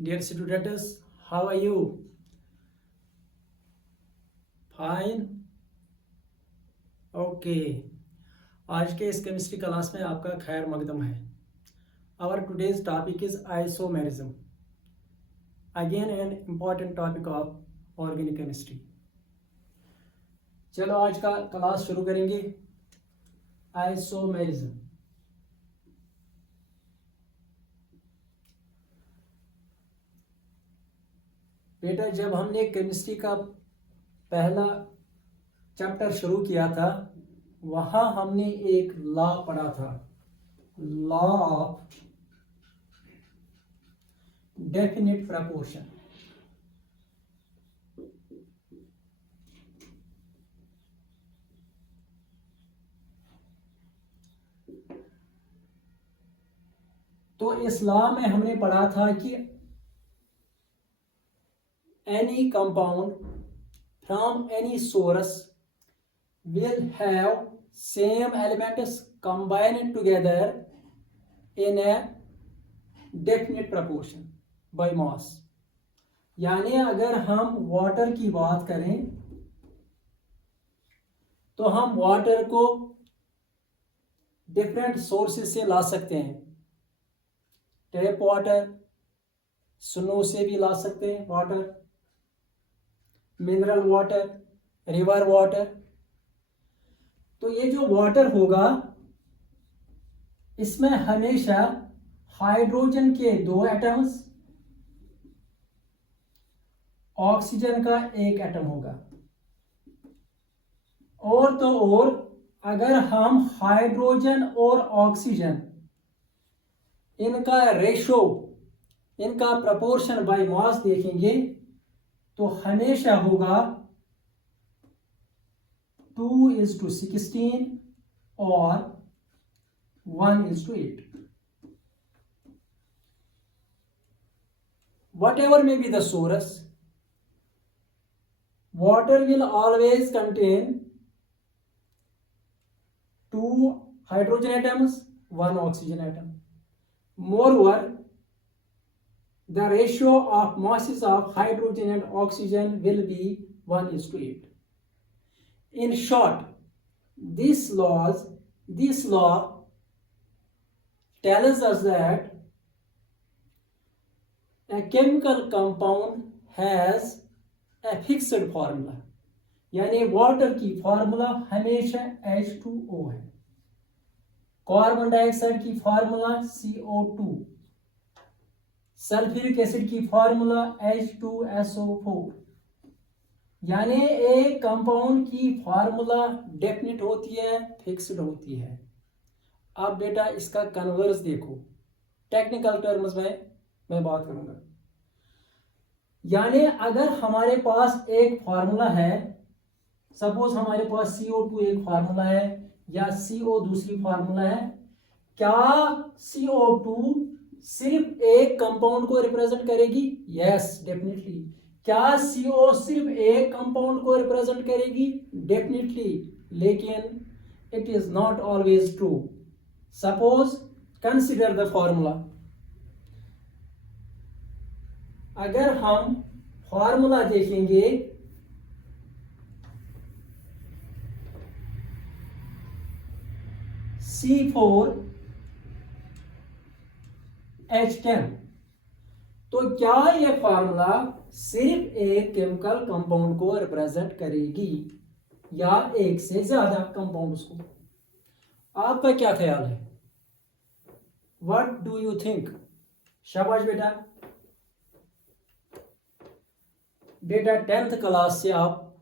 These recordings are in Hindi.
Dear students, how are you? Fine. Okay. आज के इस केमिस्ट्री क्लास में आपका खैर मकदम है. Our today's topic is isomerism. Again an important topic of organic chemistry. चलो आज का क्लास शुरू करेंगे. आइसोमेरिज्म. बेटा जब हमने केमिस्ट्री का पहला चैप्टर शुरू किया था वहां हमने एक लॉ पढ़ा था, लॉ ऑफ डेफिनिट प्रपोर्शन. तो इस लॉ में हमने पढ़ा था कि any compound from any source will have same elements combined together in a definite proportion by mass. यानी अगर हम वाटर की बात करें तो हम वाटर को डिफरेंट सोर्सेस से ला सकते हैं. टैप वाटर, स्नो से भी ला सकते हैं water, mineral water, river water. तो ये जो वाटर होगा इसमें हमेशा हाइड्रोजन के 2 एटम्स, ऑक्सीजन का 1 एटम होगा. और तो और अगर हम हाइड्रोजन और ऑक्सीजन इनका रेशो, इनका प्रपोर्शन बाय मास देखेंगे तो हमेशा होगा 2:16 और 1:8. Whatever may be the source, water will always contain 2 hydrogen atoms, 1 oxygen atom. Moreover, the ratio of masses of hydrogen and oxygen will be 1:8. In short, this law tells us that a chemical compound has a fixed formula. यानी वाटर की फार्मूला हमेशा H2O है, कार्बन डाइऑक्साइड की फार्मूला CO2, सल्फ्यूरिक एसिड की फार्मूला H2SO4. यानी एक कंपाउंड की फार्मूला डेफिनिट होती है, फिक्स्ड होती है. अब बेटा इसका कन्वर्स देखो, टेक्निकल टर्म्स में मैं बात करूंगा. यानी अगर हमारे पास एक फार्मूला है, सपोज हमारे पास CO2 एक फार्मूला है या CO दूसरी फार्मूला है, क्या CO2 सिर्फ एक कंपाउंड को रिप्रेजेंट करेगी? Yes, definitely. क्या CO सिर्फ एक कंपाउंड को रिप्रेजेंट करेगी? डेफिनेटली. लेकिन it is not always true. Suppose consider the formula. अगर हम फॉर्मूला देखेंगे C4H10, तो क्या यह फार्मूला सिर्फ एक केमिकल कंपाउंड को रिप्रेजेंट करेगी या एक से ज्यादा कंपाउंड्स को? आपका क्या ख्याल है? What do you think? शाबाश बेटा. बेटा 10th क्लास से आप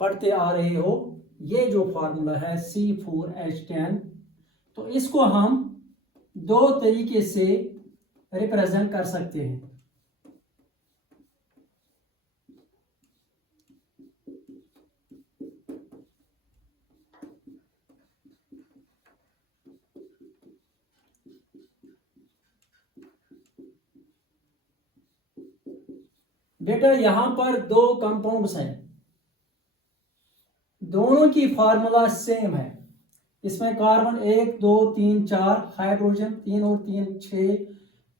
पढ़ते आ रहे हो. ये जो फार्मूला है C4H10, तो इसको हम 2 तरीके से रिप्रेजेंट कर सकते हैं. बेटा यहां पर 2 कंपाउंड्स हैं, दोनों की फार्मूला सेम है. इसमें कार्बन 1 2 3 4, हाइड्रोजन 3 और 3 6,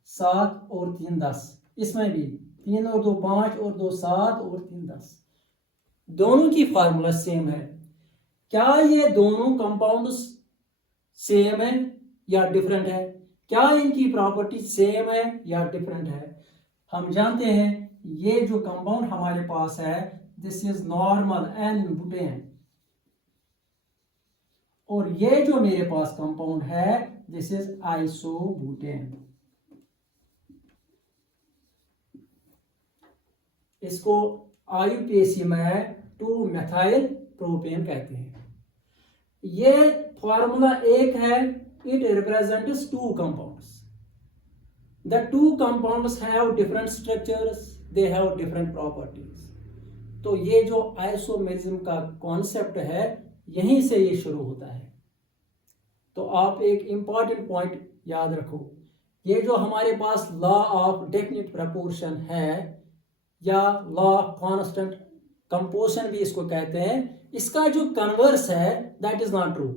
7 और 3 10. इसमें भी 3 और 2 5 और 2 7 और 3 10, दोनों की फार्मूला सेम है। क्या ये दोनों कंपाउंड्स सेम है या डिफरेंट है? क्या इनकी प्रॉपर्टी सेम है या डिफरेंट है? हम जानते हैं ये जो कंपाउंड हमारे पास है this is normal n butane, और ये जो मेरे पास कंपाउंड है दिस इज आइसोब्यूटेन। इसको आईयूपीएसी में 2 मेथाइल प्रोपेन कहते हैं। ये फॉर्मूला एक है, it represents 2 compounds. The 2 compounds have different structures, they have different properties. तो ये जो आइसोमेरिज्म का कॉन्सेप्ट है यहीं से ये शुरू होता है। तो आप एक इंपॉर्टेंट पॉइंट याद रखो, ये जो हमारे पास लॉ ऑफ डेफिनिट प्रपोर्शन है या लॉ ऑफ कांस्टेंट कंपोजिशन भी इसको कहते हैं, इसका जो कन्वर्स है दैट इज नॉट ट्रू।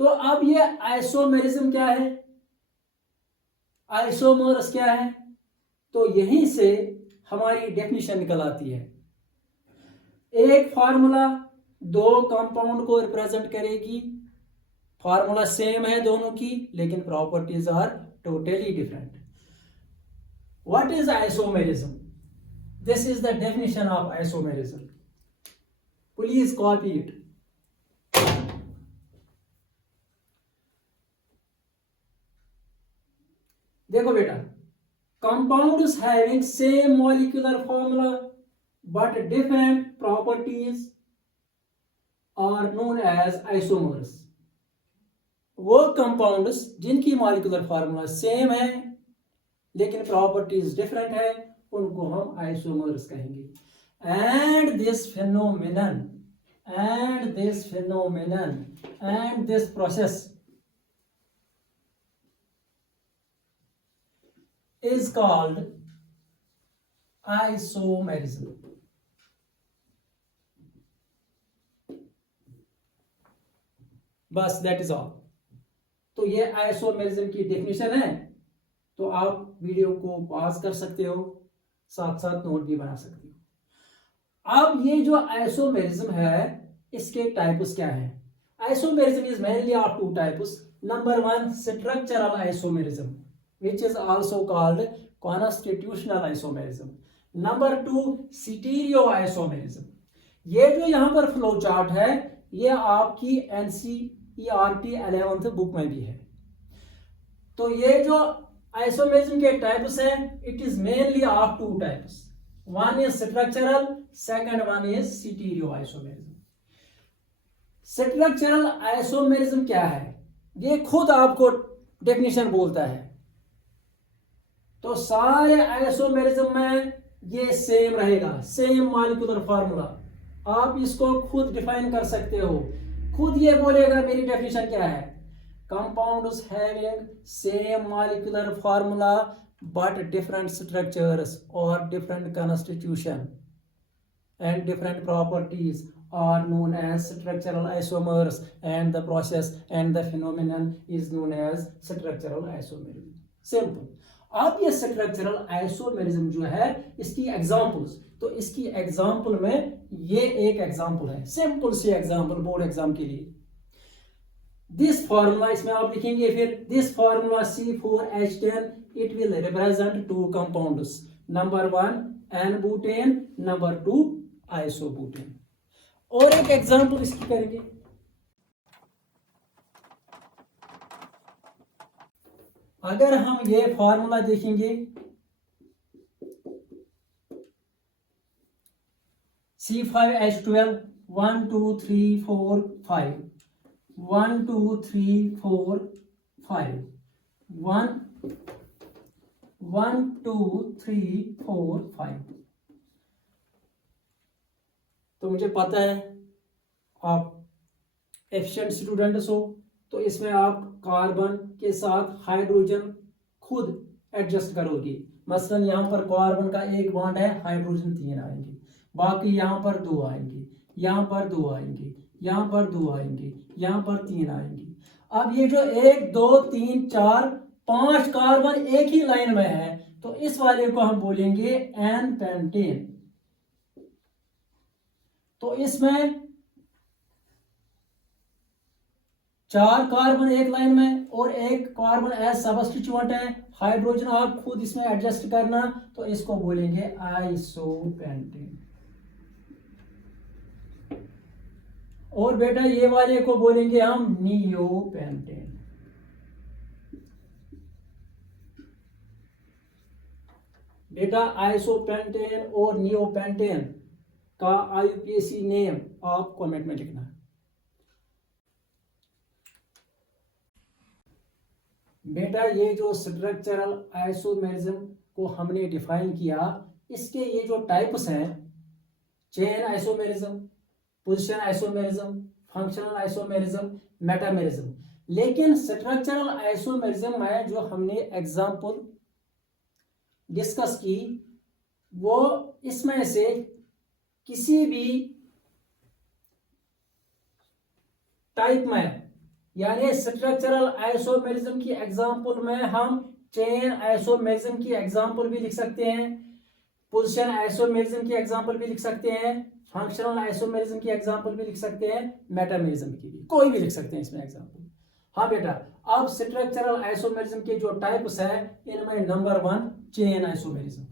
तो अब ये आइसोमेरिज्म क्या है, आइसोमर्स क्या है, तो यहीं से हमारी डेफिनेशन निकल आती है। एक फार्मूला 2 कंपाउंड को रिप्रेजेंट करेगी, फार्मूला सेम है दोनों की लेकिन properties are totally different. What is isomerism? This is the definition of isomerism, please copy it. देखो बेटा, compounds having same molecular formula but different properties are known as isomers. वो कंपाउंड्स जिनकी मॉलिक्यूलर फार्मूला सेम है लेकिन प्रॉपर्टीज डिफरेंट है उनको हम आइसोमर्स कहेंगे। And this process is called isomerism. बस दैट इज ऑल। तो ये आइसोमेरिज्म की डेफिनेशन है। तो आप वीडियो को पॉज कर सकते हो, साथ साथ नोट भी बना सकते हो। अब ये जो आइसोमेरिज्म है इसके टाइप्स क्या है? Isomerism is mainly of 2 types. Number 1 structural isomerism which is also called constitutional isomerism. Number 2 stereoisomerism. ये जो यहाँ पर फ्लो चार्ट है ये आपकी NCERT 11th बुक में भी है। तो ये जो आइसोमेरिज्म के टाइप्स हैं it is mainly of 2 types. One is structural, second one is stereoisomerism. Structural isomerism क्या है ये खुद आपको डेफिनेशन बोलता है। तो सारे आइसोमेरिज्म में ये सेम रहेगा, सेम मॉलिक्यूलर फार्मूला। आप इसको खुद डिफाइन कर सकते हो, खुद ये बोलेगा मेरी डेफिनेशन क्या है। Compounds having same molecular formula but different structures और different constitution and different properties are known as structural isomers and the process and the phenomenon is known as structural isomerism. Simple. अब ये स्ट्रक्चरल आइसोमेरिज्म जो है इसकी एग्जांपल्स, तो इसकी एग्जांपल में ये एक एग्जांपल है, सिंपल सी एग्जांपल बोर्ड एग्जाम के लिए। दिस फार्मूला, इसमें आप लिखेंगे फिर this formula C4H10 it will represent 2 compounds, number 1 N-butane, number 2 isobutane. और एक एग्जांपल इसकी करेंगे। अगर हम ये फार्मूला देखेंगे C5H12 1 2 3 4 5 1 2 3 4 5 1 1 2 3 4 5। तो मुझे पता है आप एफिशिएंट स्टूडेंट्स हो, तो इसमें आप कार्बन के साथ हाइड्रोजन खुद एडजस्ट करोगे। मसलन यहाँ पर कार्बन का 1 बॉन्ड है, हाइड्रोजन 3 आएंगे, बाकी यहाँ पर 2 आएंगे, यहाँ पर 2 आएंगे, यहाँ पर 2 आएंगे, यहाँ पर 3 आएंगे। अब ये जो 1 2 3 4 5 कार्बन एक ही लाइन में है तो इस वाले को हम बोलेंगे एन पेंटेन। तो इसमें 4 कार्बन एक लाइन में और एक कार्बन एज सब्स्टिट्यूएंट है, हाइड्रोजन आप खुद इसमें एडजस्ट करना, तो इसको बोलेंगे आइसोपेंटेन। और बेटा ये वाले को बोलेंगे हम नियोपेंटेन। बेटा आइसोपेंटेन और नियोपेंटेन का आईयूपीएसी नेम आप कमेंट में लिखना। बेटा ये जो स्ट्रक्चरल आइसोमेरिज्म को हमने डिफाइन किया, इसके ये जो टाइप्स हैं, chain isomerism, position isomerism, functional isomerism, metamerism. लेकिन स्ट्रक्चरल आइसोमेरिज्म में जो हमने एग्जांपल डिस्कस की वो इसमें से किसी भी टाइप में, यानी स्ट्रक्चरल आइसोमेरिज्म की एग्जांपल में हम चेन आइसोमेरिज्म की एग्जांपल भी लिख सकते हैं, पोजीशन आइसोमेरिज्म की एग्जांपल भी लिख सकते हैं, फंक्शनल आइसोमेरिज्म की एग्जांपल भी लिख सकते हैं, मेटामेरिज्म की भी कोई भी लिख सकते हैं इसमें एग्जांपल। हाँ बेटा, अब स्ट्रक्चरल आइसोमेरिज्म के जो टाइप्स है इनमें नंबर 1 चेन आइसोमेरिज्म।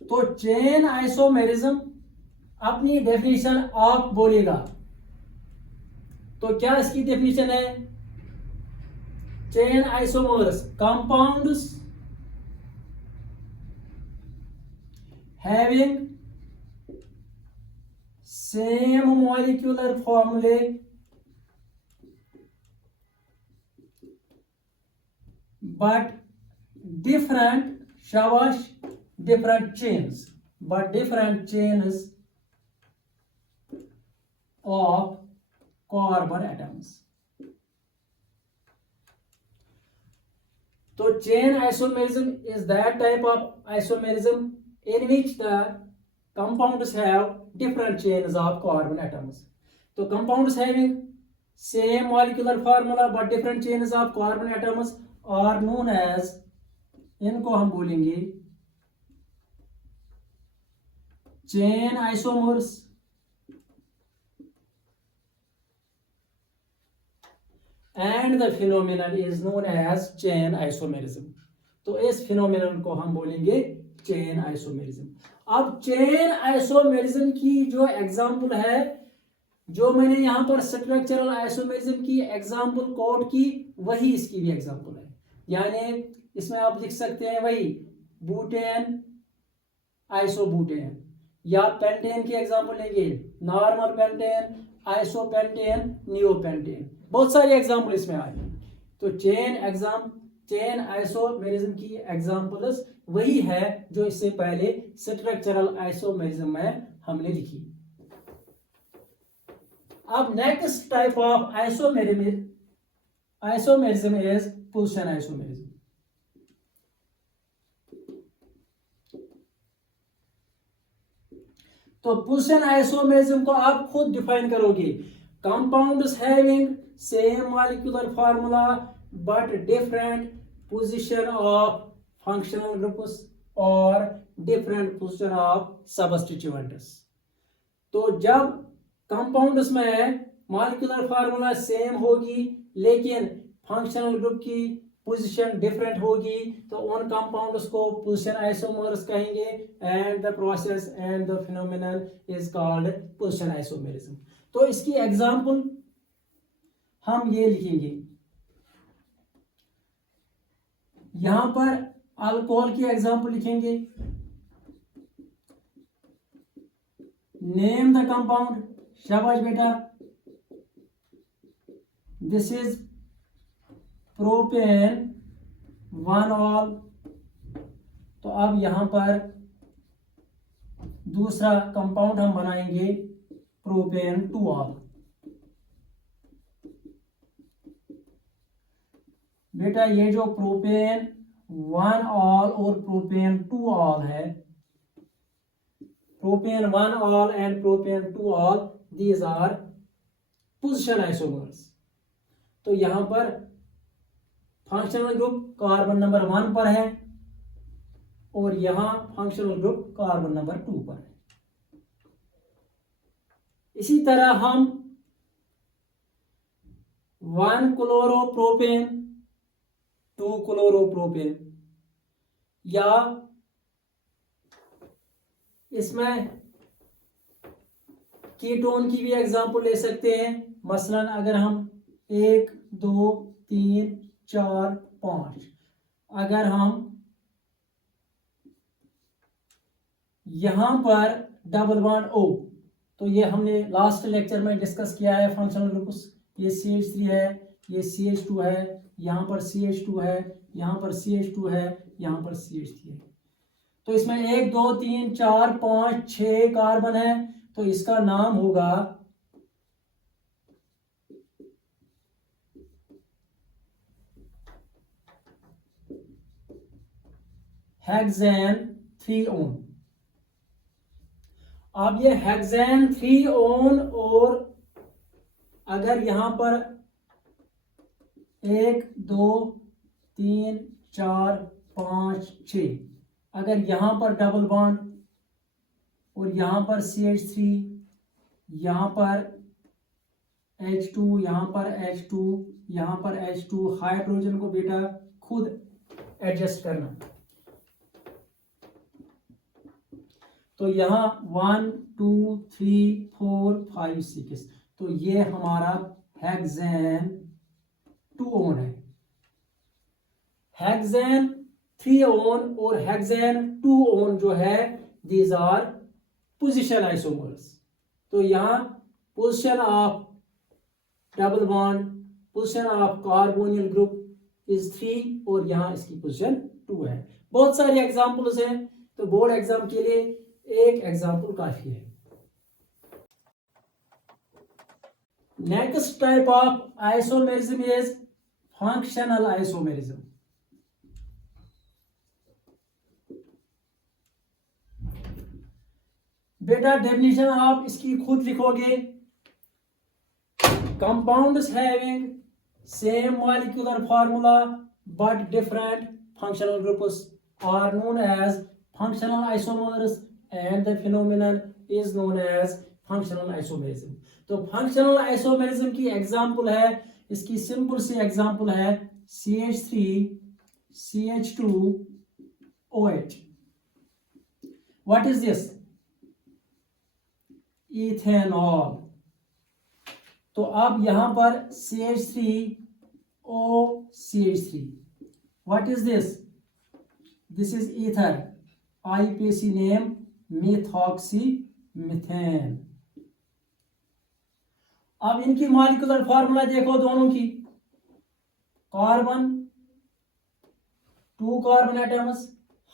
तो चेन आइसोमेरिज्म अपनी डेफिनेशन आप बोलेगा, तो क्या इसकी डेफिनेशन है? Chain isomers compounds having same molecular फॉर्मूले but different chains of carbon atoms. So chain isomerism is that type of isomerism in which the compounds have different chains of carbon atoms. So compounds having same molecular formula but different chains of carbon atoms are known as, इनको हम बोलेंगे chain isomers. And the phenomenon is known as chain isomerism. तो इस फिनोमिनन को हम बोलेंगे चेन आइसोमेरिज्म। अब चेन आइसोमेरिज्म की जो एग्जांपल है, जो मैंने यहां पर स्ट्रक्चरल आइसोमेरिज्म की एग्जांपल कोट की, वही इसकी भी एग्जांपल है। यानी इसमें आप लिख सकते हैं वही बुटेन आइसोबुटेन, या पेंटेन की एग्जांपल लेंगे नॉर्मल पेंटेन, आइसोपेंटेन, नियोपेंटेन, बहुत सारे एग्जांपल इसमें आए। तो चेन आइसोमेरिज्म की एग्जांपल्स वही है जो इससे पहले स्ट्रक्चरल आइसोमेरिज्म में हमने लिखी। अब next type of isomerism is position isomerism. तो पोजीशन आइसोमेरिज्म को आप खुद डिफाइन करोगे, compounds having same molecular formula but different position of functional groups और डिफरेंट पोजीशन ऑफ सब्स्टिट्यूएंट्स। तो जब कंपाउंड्स में मॉलिक्यूलर फार्मूला सेम होगी लेकिन फंक्शनल ग्रुप की पोजीशन डिफरेंट होगी, तो उन कंपाउंड्स को पोजीशन आइसोमर्स कहेंगे and the process and the phenomenon is called position isomerism. तो इसकी एग्जांपल हम ये लिखेंगे, यहां पर अल्कोहल की एग्जांपल लिखेंगे, नेम द कंपाउंड, शाबाश बेटा, दिस इज प्रोपेन 1-ऑल। तो अब यहां पर दूसरा कंपाउंड हम बनाएंगे प्रोपेन 2-ऑल। बेटा ये जो प्रोपेन 1-ऑल और प्रोपेन 2-ऑल है, प्रोपेन 1-ऑल एंड प्रोपेन 2-ऑल, दीज आर पोजीशन आइसोमर्स। तो यहां पर फंक्शनल ग्रुप कार्बन नंबर 1 पर है और यहां फंक्शनल ग्रुप कार्बन नंबर 2 पर है। इसी तरह हम 1 क्लोरोप्रोपेन 2 क्लोरोप्रोपेन या इसमें कीटोन की भी एग्जांपल ले सकते हैं। मसलन अगर हम 1 2 3 4 5 अगर हम यहां पर डबल बॉन्ड O, तो ये हमने लास्ट लेक्चर में डिस्कस किया है फंक्शनल ग्रुप्स। ये CH3 है, ये CH2 है, यहाँ पर CH2 है, यहाँ पर CH2 है, यहाँ पर CH3 है। तो इसमें 1 2 3 4 5 6 कार्बन है, तो इसका नाम होगा हेक्सेन 3-ओन। अब ये हेक्सेन 3-ओन और अगर यहां पर 1 2 3 4 5 6 अगर यहां पर डबल बॉन्ड और यहां पर CH3, यहां पर H2, यहां पर H2, यहां पर H2, हाइड्रोजन को बेटा खुद एडजस्ट करना। तो यहां 1 2 3 4 5 6, तो ये हमारा हेक्सेन 2-ओन है। हेक्सेन 3-ओन और हेक्सेन 2-ओन जो है दीज आर पोजिशन आइसोमर्स। तो यहां position of double bond, position of carbonyl group is 3 और यहां इसकी पोजिशन 2 है। बहुत सारे एग्जांपल्स हैं, तो बोर्ड एग्जाम के लिए एक एग्जांपल काफी है। Next type of isomerism is functional isomerism. बेटा डेफिनेशन आप इसकी खुद लिखोगे। Compounds having same molecular formula but different functional groups are known as functional isomers and the phenomenon is known as functional isomerism. तो फंक्शनल आइसोमेरिज्म की एग्जांपल है, इसकी सिंपल सी एग्जांपल है CH3 CH2 OH। What is this? Ethanol. तो अब यहां पर CH3O CH3, what is this? This is ether, IUPAC name methoxy methane. अब इनकी मॉलिक्यूलर फार्मूला देखो दोनों की। Carbon 2 carbon atoms,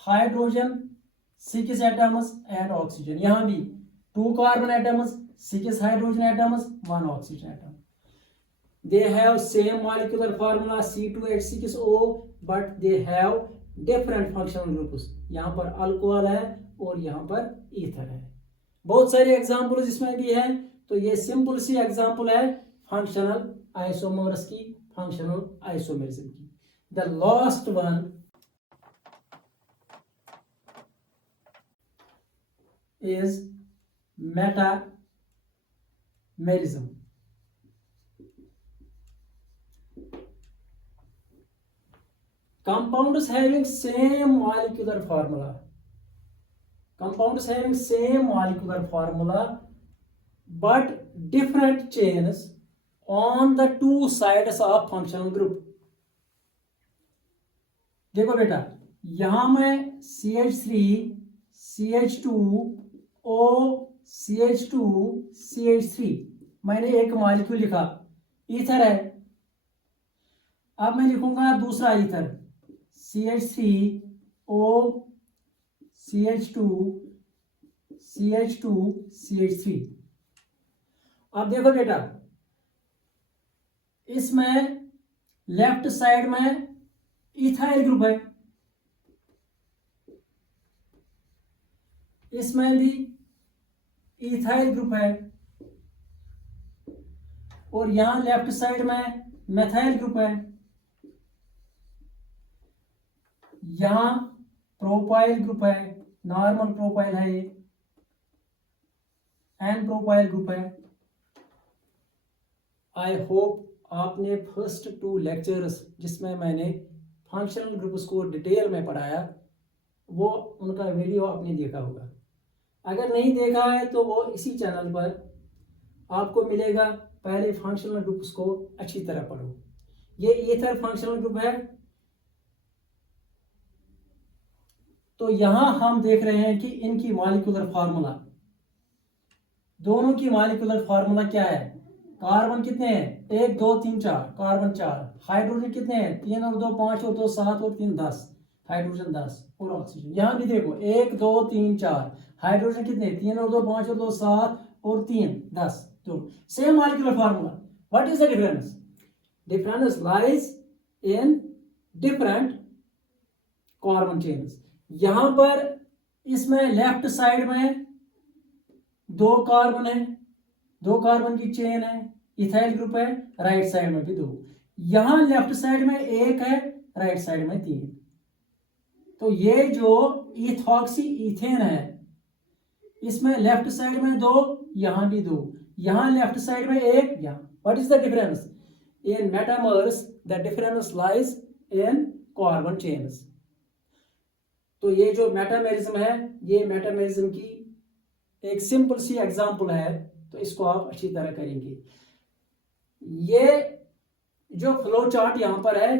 hydrogen 6 atoms and oxygen. यहां भी 2 carbon atoms, 6 hydrogen atoms, 1 oxygen atom. They have same molecular formula C2H6O, but they have different functional groups. यहाँ पर अल्कोहल है और यहाँ पर ईथर है। बहुत सारे एग्जाम्पल्स इसमें भी हैं, तो ये सिंपल सी एग्जाम्पल है फंक्शनल आइसोमर्स की, फंक्शनल आइसोमेरिज्म की। The last one is metamerism. Compounds having same molecular formula, but different chains on the two sides of functional group. देखो बेटा, यहां मैं CH3 CH2O CH2 CH3 मैंने एक मॉलिक्यूल लिखा, ईथर है। अब मैं लिखूंगा दूसरा ether CH3O CH2 CH2 CH3। अब देखो बेटा, इसमें लेफ्ट साइड में इथाइल ग्रुप है, इसमें भी इथाइल ग्रुप है, और यहां लेफ्ट साइड में मेथाइल ग्रुप है। यहाँ प्रोपाइल ग्रुप है, नॉर्मल प्रोपाइल है, ये एन प्रोपाइल ग्रुप है। आई होप आपने फर्स्ट 2 लेक्चर्स जिसमें मैंने फंक्शनल ग्रुप्स को डिटेल में पढ़ाया वो उनका वीडियो आपने देखा होगा। अगर नहीं देखा है तो वो इसी चैनल पर आपको मिलेगा। पहले फंक्शनल ग्रुप्स को अच्छी तरह पढ़ो। ये ईथर फंक्शनल ग्रुप है। तो यहां हम देख रहे हैं कि इनकी मॉलिक्यूलर फार्मूला, दोनों की मॉलिक्यूलर फार्मूला क्या है। कार्बन कितने हैं, 1 2 3 4, कार्बन 4। हाइड्रोजन कितने हैं, 3 और 2 5 और 2 7 और 3 10, हाइड्रोजन 10 और ऑक्सीजन। यहां भी देखो 1 2 3 4, हाइड्रोजन कितने, 3 और 2 5 और 2 7 और 3 10। तो same molecular formula. What is the difference? Difference lies in different carbon chains. यहां पर इसमें लेफ्ट साइड में 2 कार्बन है, 2 कार्बन की चेन है, इथाइल ग्रुप है। राइट साइड में भी 2। यहां लेफ्ट साइड में 1 है, राइट साइड में 3। तो ये जो इथॉक्सी इथेन है इसमें लेफ्ट साइड में 2, यहां भी 2, यहां लेफ्ट साइड में 1, यहां। What is the difference? In metamers the difference lies in carbon chains. तो ये जो मेटामेरिज्म है, ये मेटामेरिज्म की एक सिंपल सी एग्जांपल है। तो इसको आप अच्छी तरह करेंगे। ये जो फ्लो चार्ट यहां पर है,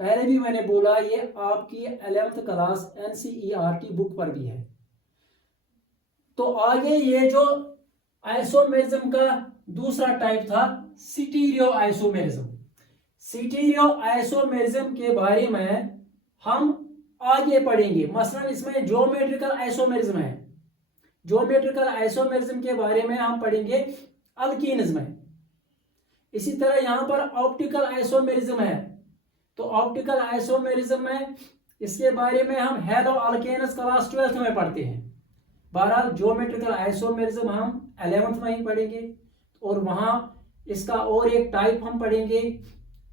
पहले भी मैंने बोला ये आपकी 11th क्लास NCERT बुक पर भी है। तो आगे ये जो आइसोमेरिज्म का दूसरा टाइप था स्टीरियो आइसोमेरिज्म। स्टीरियो आइसोमेरिज्म के बारे में हम आगे पढ़ेंगे। मसलन इसमें ज्योमेट्रिकल आइसोमेरिज्म है। ज्योमेट्रिकल आइसोमेरिज्म के बारे में हम पढ़ेंगे अल्कीन्स में। इसी तरह यहां पर ऑप्टिकल आइसोमेरिज्म है। तो ऑप्टिकल आइसोमेरिज्म में इसके बारे में हम हेलो अल्केन्स क्लास 12th में पढ़ते हैं। बहरहाल ज्योमेट्रिकल आइसोमेरिज्म हम 11th में ही पढ़ेंगे। और वहां इसका और एक टाइप हम पढ़ेंगे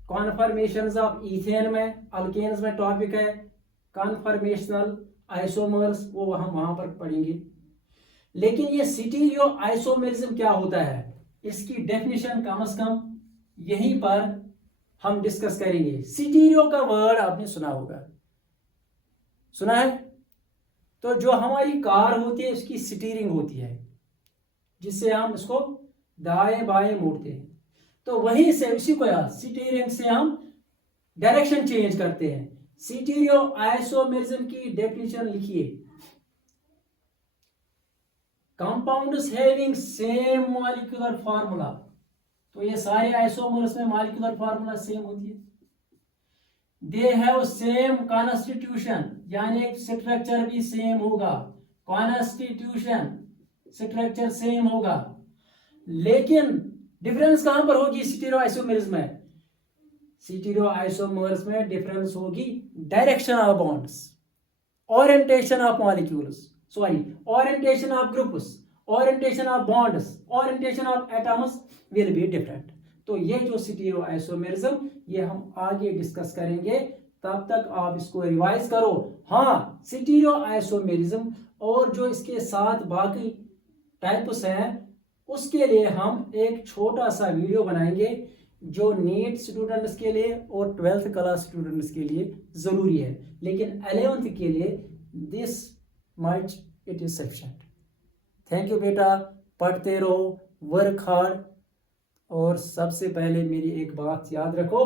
कॉन्फर्मेशंस ऑफ इथेन में। अल्केन्स में टॉपिक है कॉन्फर्मेशनल आइसोमर्स, वो हम वहां पर पढ़ेंगे। लेकिन ये स्टीरियो आइसोमेरिज्म क्या होता है, इसकी डेफिनेशन कम से कम यहीं पर हम डिस्कस करेंगे। स्टीरियो का वर्ड आपने सुना होगा, सुना है? तो जो हमारी कार होती है उसकी स्टीयरिंग होती है, जिससे हम इसको दाएं बाएं मोड़ते हैं। तो वहीं से उसी को यार स्टीयरिंग से हम डायरेक्शन चेंज करते हैं। स्टीरियो आइसोमेरिज्म की डेफिनेशन लिखिए, compounds having same molecular formula. तो ये सारे आइसोमर्स में मॉलिक्यूलर फार्मूला सेम होती है। दे हैव सेम कॉन्स्टिट्यूशन, यानी स्ट्रक्चर भी सेम होगा, कॉन्स्टिट्यूशन स्ट्रक्चर सेम होगा। लेकिन डिफरेंस कहां पर होगी स्टीरियो आइसोमर्स में? स्टीरियो आइसोमर्स में डिफरेंस होगी direction of bonds, orientation of molecules, sorry orientation of groups, orientation of bonds, orientation of atoms will be different. तो ये जो स्टीरियो आइसोमेरिज्म ये हम आगे डिस्कस करेंगे। तब तक आप इसको रिवाइज करो। हाँ, स्टीरियो आइसोमेरिज्म और जो इसके साथ बाकी टाइप्स हैं उसके लिए हम एक छोटा सा वीडियो बनाएंगे जो नीट स्टूडेंट्स के लिए और 12th क्लास स्टूडेंट्स के लिए जरूरी है। लेकिन 11th के लिए this much it is sufficient. Thank you बेटा, पढ़ते रहो, वर्क हार्ड। और सबसे पहले मेरी एक बात याद रखो,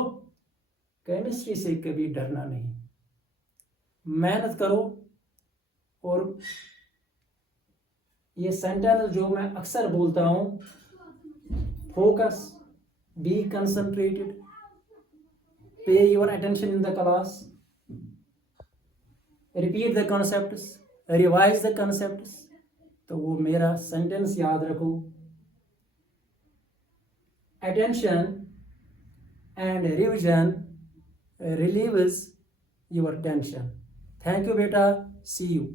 केमिस्ट्री से कभी डरना नहीं, मेहनत करो। और ये सेंटेंस जो मैं अक्सर बोलता हूं, फोकस, बी कंसंट्रेटेड, पे your attention in the class, repeat the concepts, revise the concepts. तो वो मेरा सेंटेंस याद रखो, attention and revision relieves your tension. Thank you beta, see you.